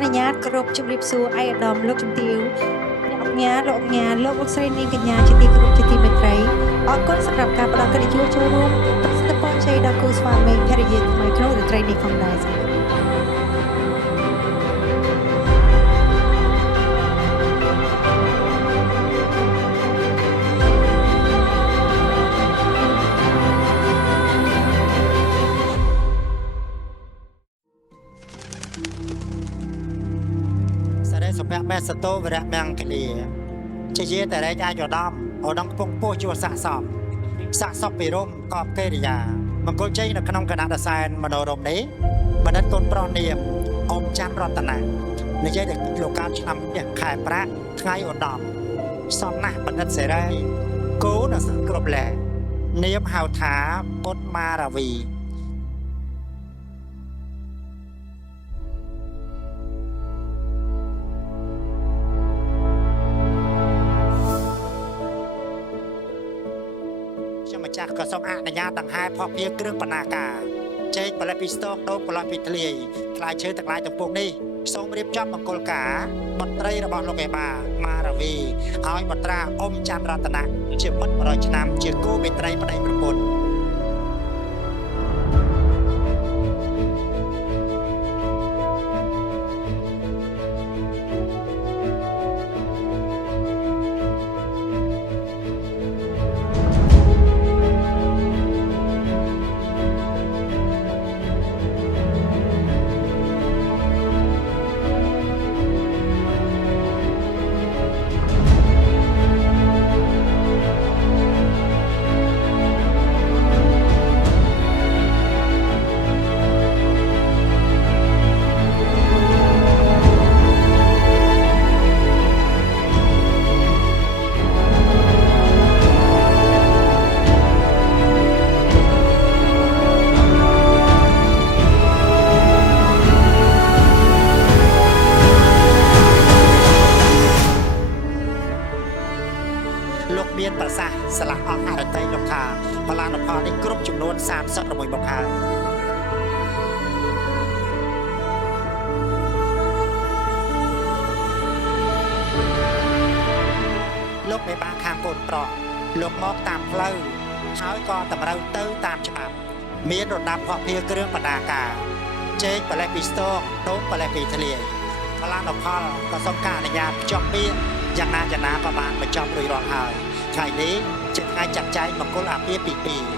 អនុញ្ញាតគោរពជម្រាបសួរឯកឧត្តមលោកជំទាវអ្នកអង្គការលោកអង្គការលោកលោកស្រីនាងកញ្ញាជាទីគោរពជាទីមេត្រីអរគុណសម្រាប់ការផ្ដល់កិត្តិយសចូលរួមប្រសិទ្ធពរជ័យដល់គូស្វាមីភរិយាថ្មីក្នុងរាត្រីនេះផងដែរសុភមសតោវរៈមង្គលាជាយេតរេចអាយុដំអូដងពងពោះជួស័កសពពីរំកបកិរិយាមង្គលជ័យនៅក្នុងគណៈដសែនមនោរមនេះបណ្ឌិតកូនប្រុសនាមអមច័ន្ទរតនានិយាយដល់លោកកាលឆ្នាំនេះខែប្រាក់ថ្ងៃឧត្តមសំណាស់បណ្ឌិតសេរីគូនៅសគ្រប់លែនាមហៅថាពុតមារាវីចាស់ក៏សូមអនុញ្ញាតដង្ហែផុសភៀគ្រឿងបណ្ណាការចេកផលិតពីស្តុកដូងផលិតពីធ្លាយខ្លាយឈើទាំងឡាយទាំងពួងនេះសូមរៀបចំមង្គលការបត្រីរបស់លោកឯបាមារាវីឲ្យបត្រាអ៊ំច័ន្ទរតនាជាមិត្ត100ឆ្នាំជាគូមេត្រីប្តីប្រពន្ធលោកមានប្រសាសន៍ស្លាស់អស់អរតីលោកថាបលានផលនេះគ្រប់ចំនួន36មុខហើយលោកមេបាខាងកូនប្រុសលោកមកតាមផ្លូវហើយក៏តម្រូវទៅតាមច្បាប់មានរដាប់ផកភាគ្រឿងបណ្ដាការចេកផលិតពីស្តុកដូងផលិតពីធ្លាយបលានផលក៏សូមការអនុញ្ញាតភ្ជាប់ពាក្យយ៉ាងណាក៏បានបញ្ចប់រួចរាល់ហើយថ្ងៃនេះជាថ្ងៃចាត់ចែងមង្គលអាពាហ៍ពិពាហ៍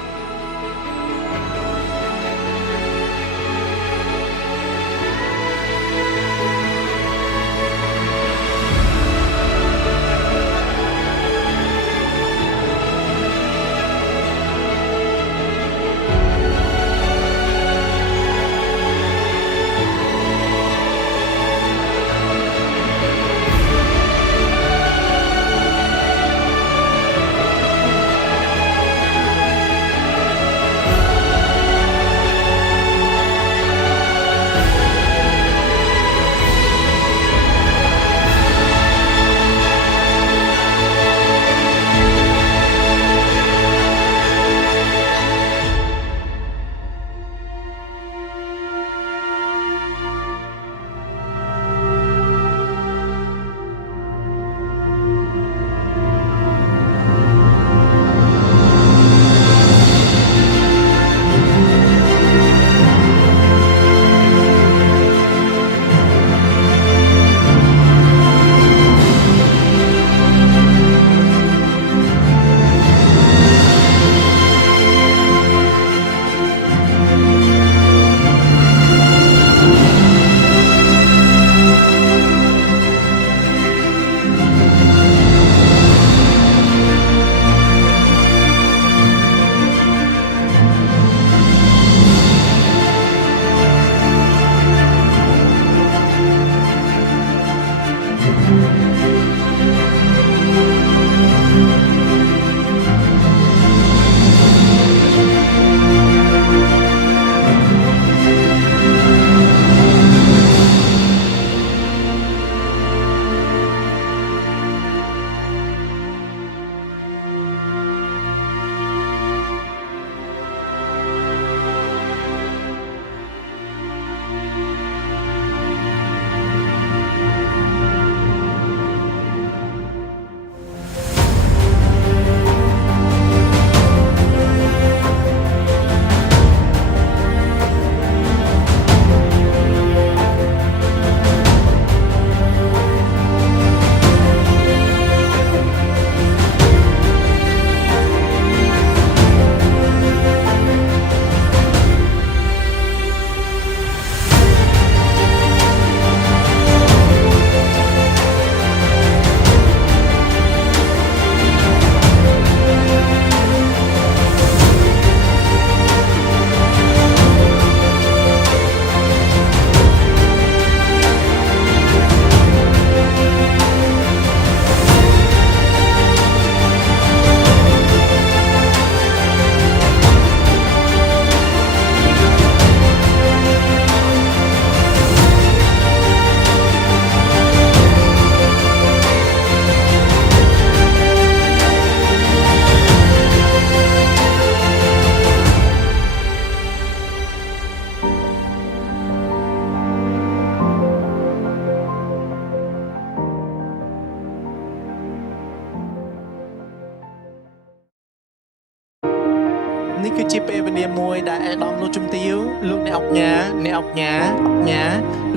មួយដែលឯកឧត្តមលោកជំទាវលោកអ្នកអង្គញាអ្នកអង្គញា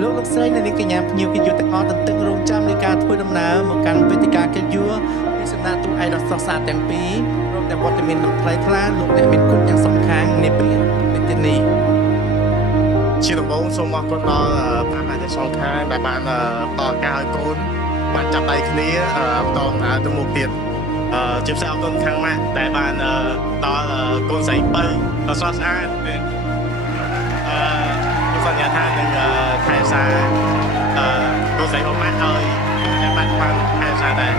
លោកស្រីនៅនាងកញ្ញាភ្ញៀវកិត្តិយសទាំងអស់ទន្ទឹងរង់ចាំនៃការធ្វើដំណើរមកកាន់វេទិកាកិត្តិយសពីសំណាក់ទូឯកឧត្តមស្រស់ស្អាតទាំងពីរព្រមទាំងវត្តមានដ៏ថ្លៃថ្លាលោកអ្នកមានគុណយ៉ាងសំខាន់នាពេលវេទិនេះ ជាដំបូងសូមអរគុណដល់ព្រះមហាទេសង្ឃាដែលបានតការឲ្យកូនបានចាប់ដៃគ្នាបន្តដំណើរទៅមុខទៀតជាពិសេសអរគុណខាងម៉ាក់ដែលបានដល់កូនស្រីបើដ៏ស្រស់ស្អាតខ្ញុំសន្យាថានឹងថែរក្សាកូនស្រីរបស់ម៉ាក់ឲ្យតែបានបានថែរក្សាដែរ